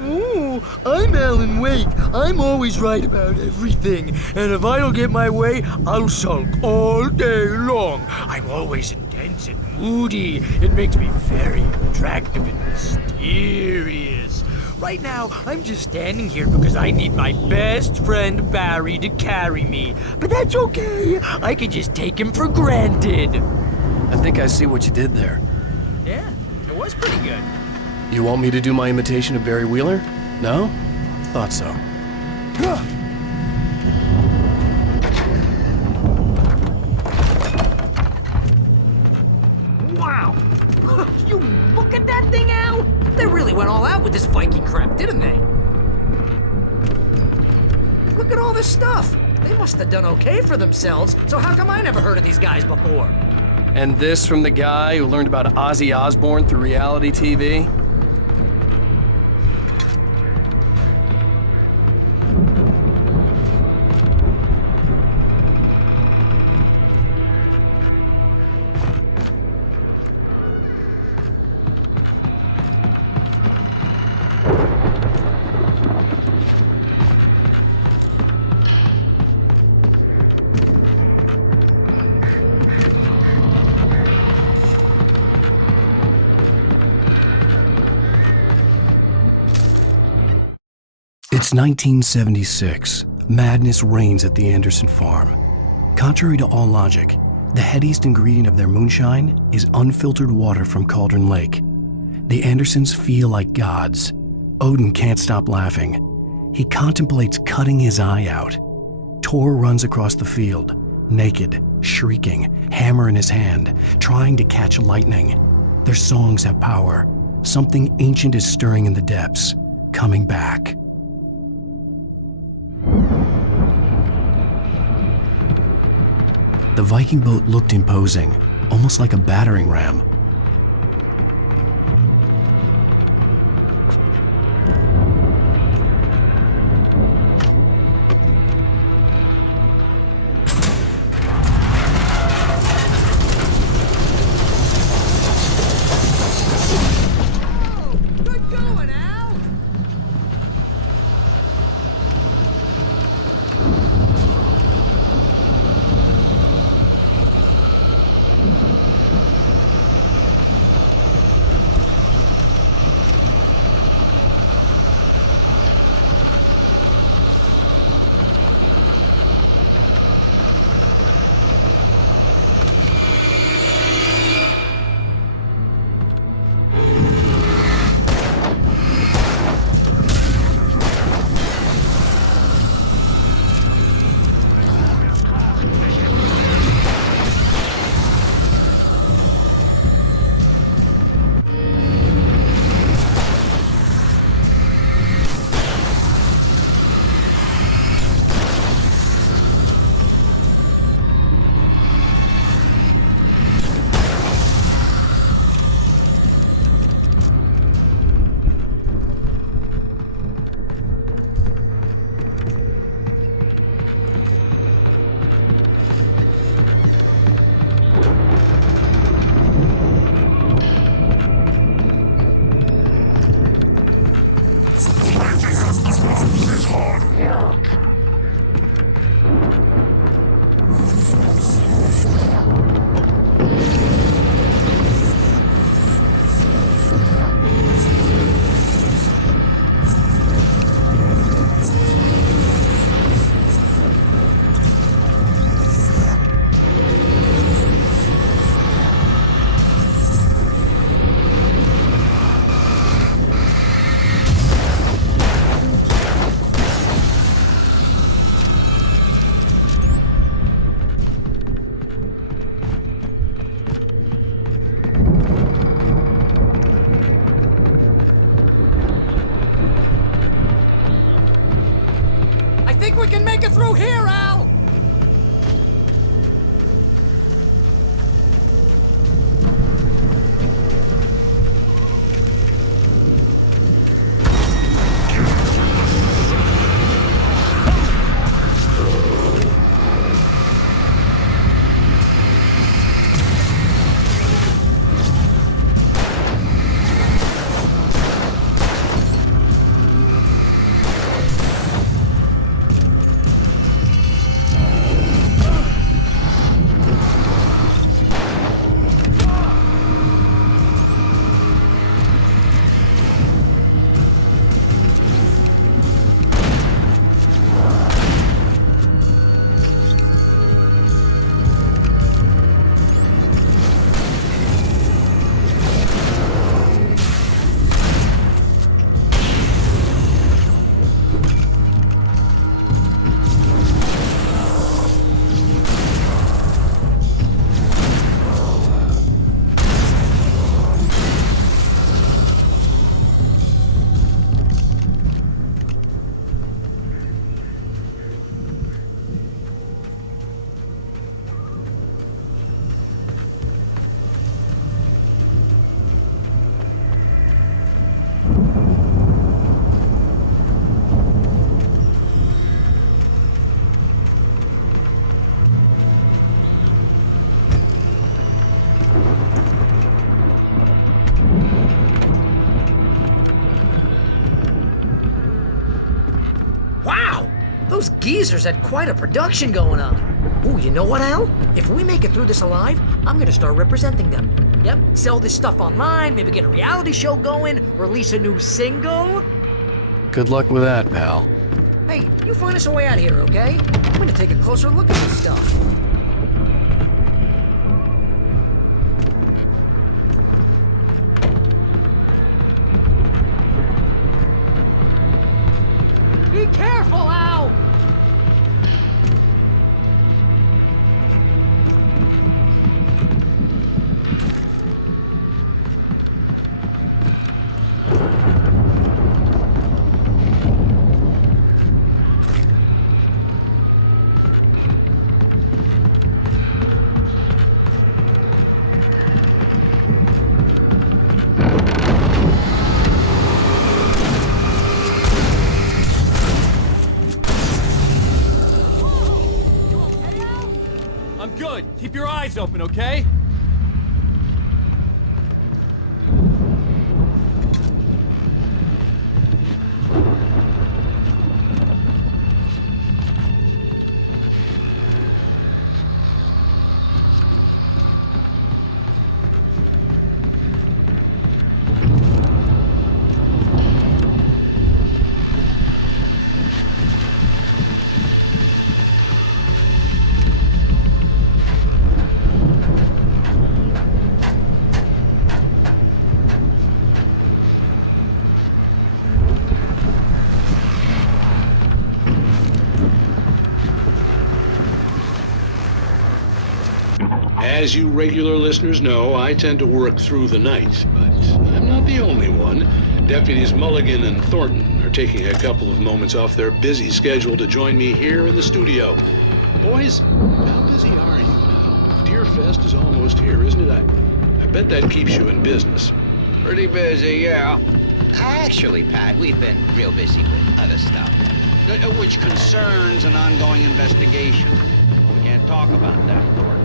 Ooh, I'm Alan Wake. I'm always right about everything. And if I don't get my way, I'll sulk all day long. I'm always intense and moody. It makes me very attractive and mysterious. Right now, I'm just standing here because I need my best friend Barry to carry me. But that's okay. I can just take him for granted. I think I see what you did there. Yeah. It was pretty good. You want me to do my imitation of Barry Wheeler? No? Thought so. Wow! You look at that thing, Al! They really went all out with this Viking crap, didn't they? Look at all this stuff! They must have done okay for themselves, so how come I never heard of these guys before? And this from the guy who learned about Ozzy Osbourne through reality TV? It's 1976. Madness reigns at the Anderson farm. Contrary to all logic, the headiest ingredient of their moonshine is unfiltered water from Cauldron Lake. The Andersons feel like gods. Odin can't stop laughing. He contemplates cutting his eye out. Tor runs across the field, naked, shrieking, hammer in his hand, trying to catch lightning. Their songs have power. Something ancient is stirring in the depths, coming back. The Viking boat looked imposing, almost like a battering ram. Good going, Al! through here, Al! Those geezers had quite a production going on. Ooh, you know what, Al? If we make it through this alive, I'm gonna start representing them. Yep, sell this stuff online, maybe get a reality show going, release a new single. Good luck with that, pal. Hey, you find us a way out of here, okay? I'm gonna take a closer look at this stuff. Be careful, Al! I'm good. Keep your eyes open, okay? As you regular listeners know, I tend to work through the night, but I'm not the only one. Deputies Mulligan and Thornton are taking a couple of moments off their busy schedule to join me here in the studio. Boys, how busy are you now? Deerfest is almost here, isn't it? I bet that keeps you in business. Pretty busy, yeah. Actually, Pat, we've been real busy with other stuff, which concerns an ongoing investigation. We can't talk about that, Thornton.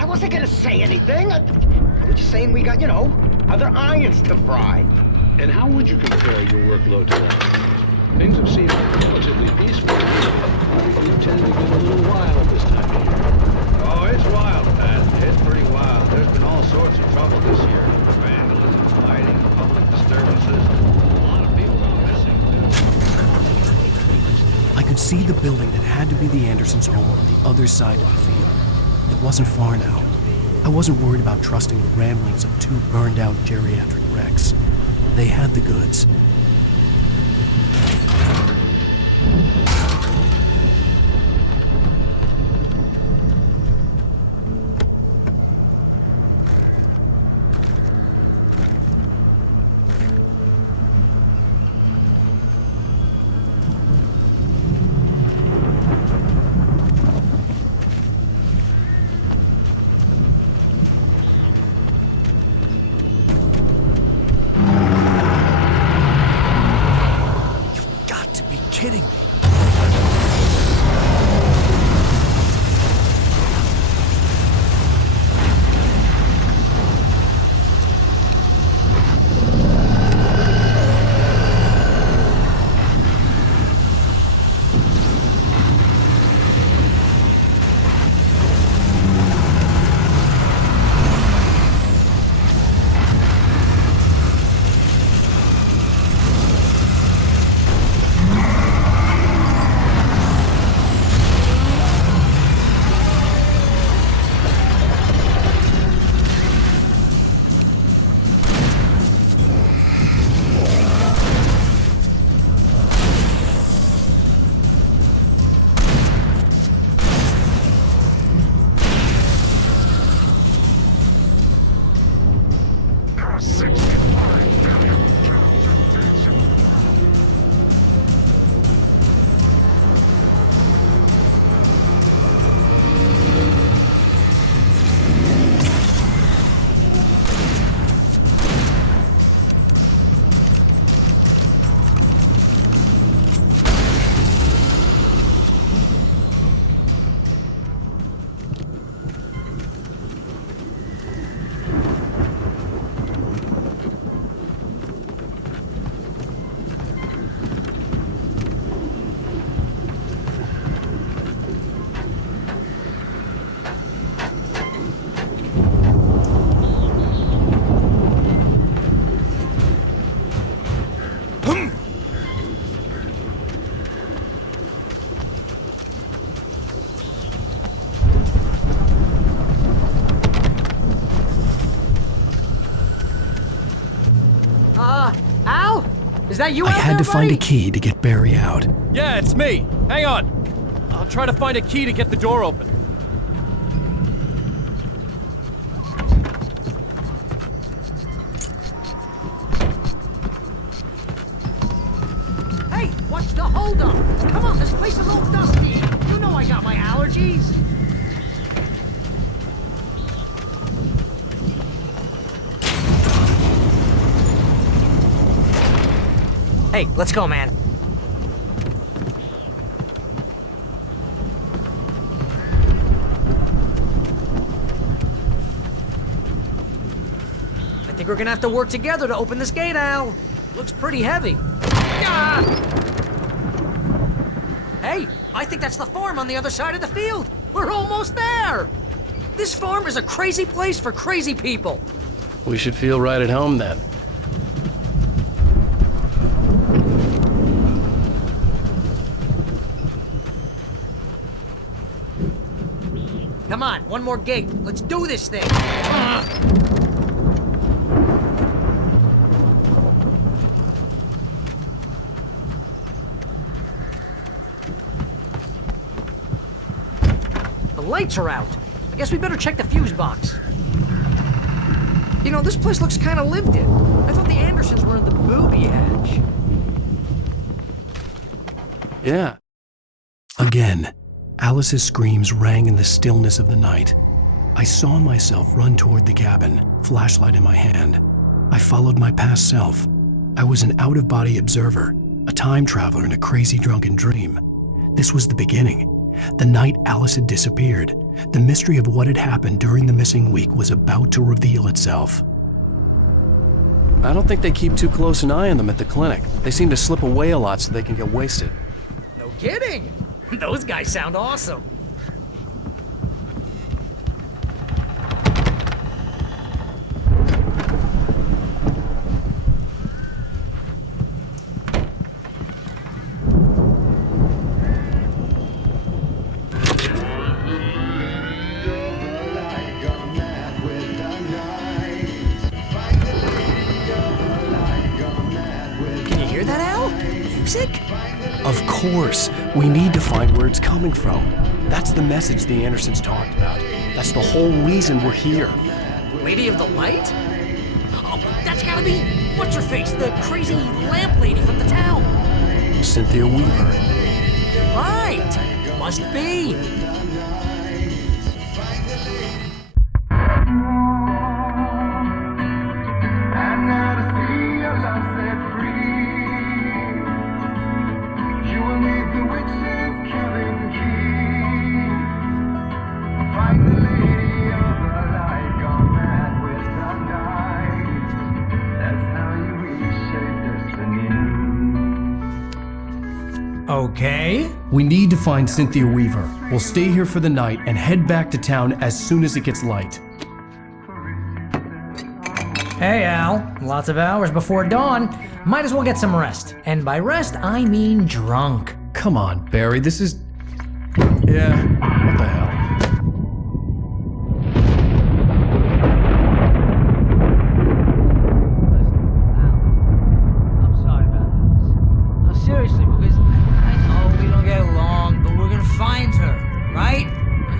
I wasn't gonna say anything. I was just saying we got, other irons to fry. And how would you compare your workload to that? Things have seemed relatively peaceful. You tend to get a little wild this time of year. Oh, it's wild, Pat. It's pretty wild. There's been all sorts of trouble this year. Vandalism, fighting, public disturbances. A lot of people are missing, too. I could see the building that had to be the Andersons' home on the other side of the field. It wasn't far now. I wasn't worried about trusting the ramblings of two burned-out geriatric wrecks. They had the goods. Is that you I out had there, to find a buddy? key to get Barry out. Yeah, it's me. Hang on. I'll try to find a key to get the door open. Hey, what's the holdup? Come on, this place is all dusty. You know I got my allergies. Hey, let's go, man. I think we're gonna have to work together to open this gate, Al. Looks pretty heavy. Ah! Hey, I think that's the farm on the other side of the field. We're almost there. This farm is a crazy place for crazy people. We should feel right at home then. Come on, one more gate. Let's do this thing. The lights are out. I guess we better check the fuse box. You know, this place looks kind of lived in. I thought the Andersons were in the booby hatch. Yeah. Again, Alice's screams rang in the stillness of the night. I saw myself run toward the cabin, flashlight in my hand. I followed my past self. I was an out-of-body observer, a time traveler in a crazy drunken dream. This was the beginning. The night Alice had disappeared, the mystery of what had happened during the missing week was about to reveal itself. I don't think they keep too close an eye on them at the clinic. They seem to slip away a lot so they can get wasted. No kidding. Those guys sound awesome. Can you hear that, Al? Music? Of course, we need to find where it's coming from. That's the message the Andersons talked about. That's the whole reason we're here. Lady of the Light? Oh, that's gotta be what's-her-face, the crazy lamp lady from the town. Cynthia Weaver. Right, must be. Okay. We need to find Cynthia Weaver. We'll stay here for the night and head back to town as soon as it gets light. Hey, Al. Lots of hours before dawn. Might as well get some rest. And by rest, I mean drunk. Come on, Barry, this is... Yeah, what the hell? I'm sorry about this. No, seriously, because I know we don't get along, but we're gonna find her, right?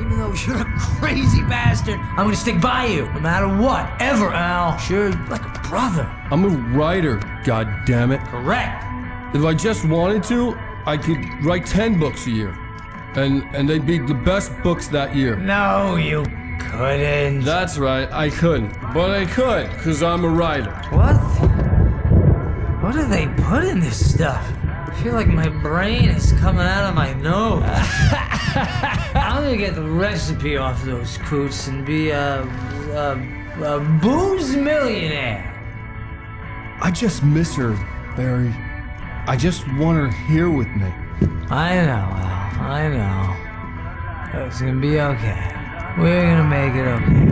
Even though you're a crazy bastard, I'm gonna stick by you, no matter what, ever, Al. Sure, like a brother. I'm a writer, goddammit. Correct. If I just wanted to, I could write 10 books a year. And they'd be the best books that year. No, you couldn't. That's right, I couldn't. But I could, because I'm a writer. What? What do they put in this stuff? I feel like my brain is coming out of my nose. I'm gonna get the recipe off those coots and be a booze millionaire. I just miss her, Barry. I just want her here with me. I know, Al. I know. It's gonna be okay. We're gonna make it okay.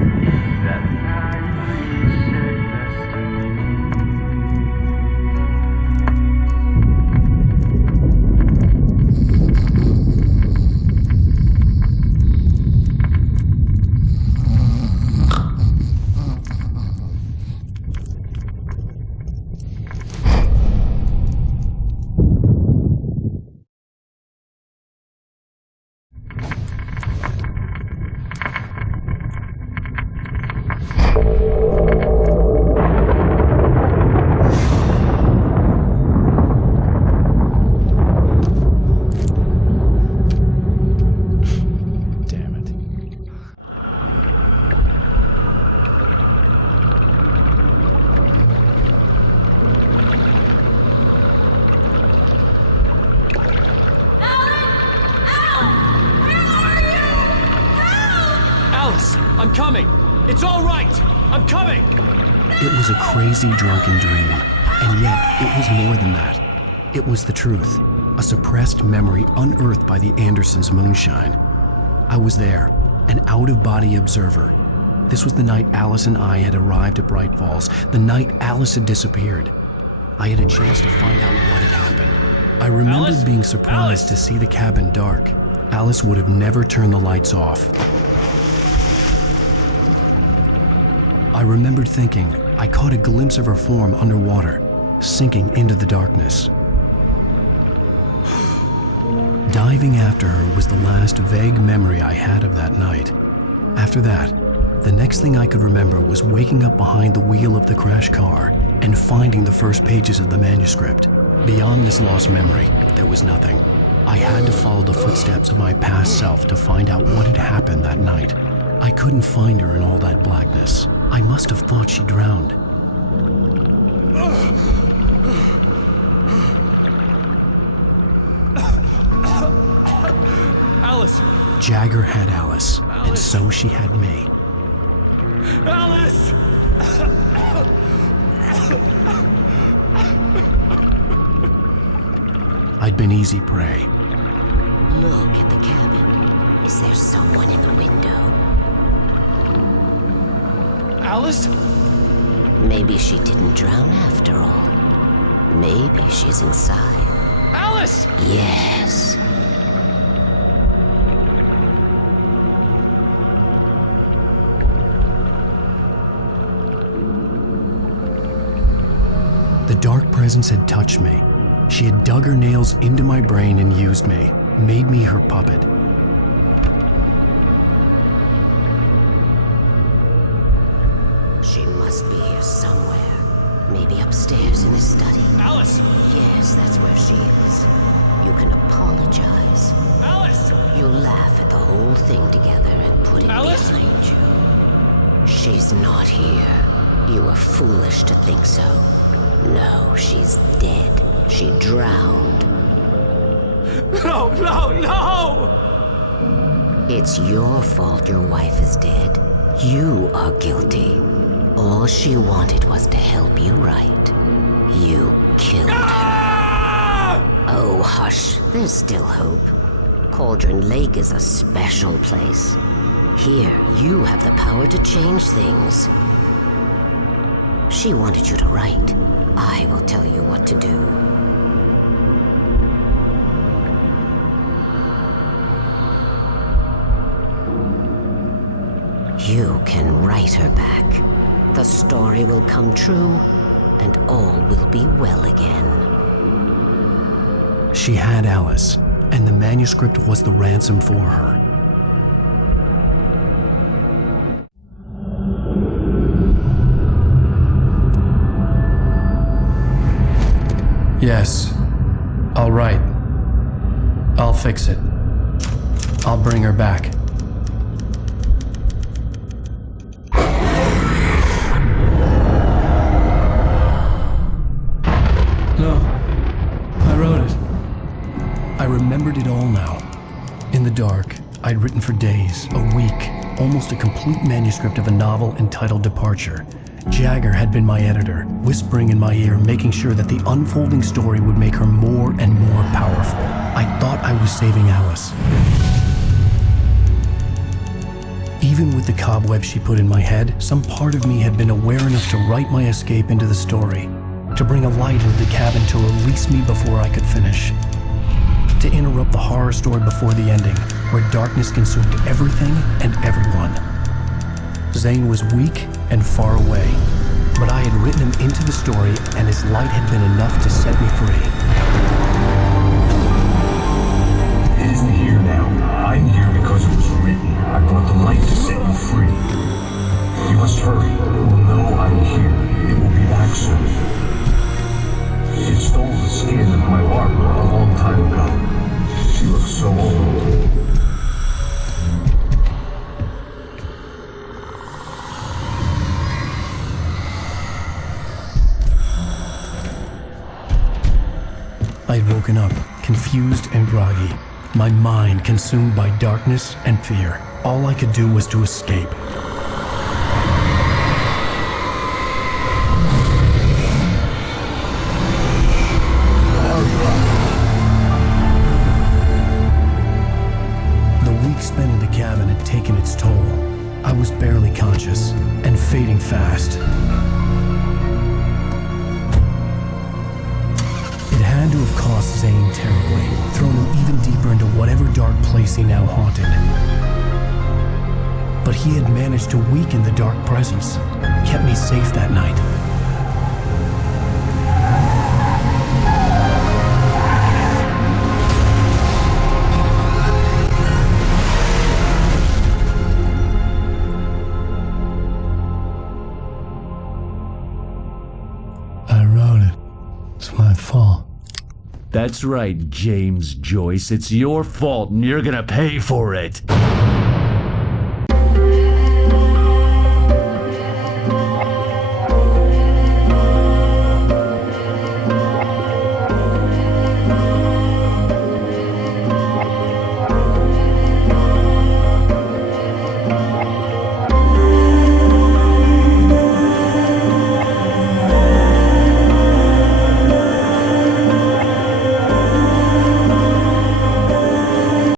I'm coming! It's all right! I'm coming! It was a crazy, drunken dream, and yet it was more than that. It was the truth, a suppressed memory unearthed by the Andersons' moonshine. I was there, an out-of-body observer. This was the night Alice and I had arrived at Bright Falls, the night Alice had disappeared. I had a chance to find out what had happened. I remembered being surprised to see the cabin dark. Alice would have never turned the lights off. I remembered thinking I caught a glimpse of her form underwater, sinking into the darkness. Diving after her was the last vague memory I had of that night. After that, the next thing I could remember was waking up behind the wheel of the crashed car and finding the first pages of the manuscript. Beyond this lost memory, there was nothing. I had to follow the footsteps of my past self to find out what had happened that night. I couldn't find her in all that blackness. I must have thought she drowned. Alice! Jagger had Alice, and so she had me. Alice! I'd been easy prey. Look at the cabin. Is there someone in the window? Alice? Maybe she didn't drown after all. Maybe she's inside. Alice! Yes. The dark presence had touched me. She had dug her nails into my brain and used me, made me her puppet. She must be here somewhere. Maybe upstairs in the study. Alice! Yes, that's where she is. You can apologize. Alice! You laugh at the whole thing together and put it Alice? behind you. She's not here. You were foolish to think so. No, she's dead. She drowned. No, no, no! It's your fault your wife is dead. You are guilty. All she wanted was to help you right. You killed her. Oh, hush. There's still hope. Cauldron Lake is a special place. Here, you have the power to change things. She wanted you to write. I will tell you what to do. You can write her back. The story will come true, and all will be well again. She had Alice, and the manuscript was the ransom for her. Yes, I'll write. I'll fix it. I'll bring her back. No, I wrote it. I remembered it all now. In the dark, I'd written for days, a week, almost a complete manuscript of a novel entitled Departure. Jagger had been my editor, whispering in my ear, making sure that the unfolding story would make her more and more powerful. I thought I was saving Alice. Even with the cobweb she put in my head, some part of me had been aware enough to write my escape into the story, to bring a light into the cabin to release me before I could finish, to interrupt the horror story before the ending, where darkness consumed everything and everyone. Zane was weak and far away, but I had written him into the story, and his light had been enough to set me free. It isn't here now. I'm here because it was written. I brought the light to set you free. You must hurry. It will know I'm here. It will be back soon. It stole the skin of my Barbara a long time ago. She looks so old. I had woken up, confused and groggy, my mind consumed by darkness and fear. All I could do was to escape. The week spent in the cabin had taken its toll. I was barely conscious and fading fast. Had to have cost Zane terribly, thrown him even deeper into whatever dark place he now haunted. But he had managed to weaken the dark presence, kept me safe that night. I wrote it. It's my fault. That's right, James Joyce. It's your fault and you're gonna pay for it.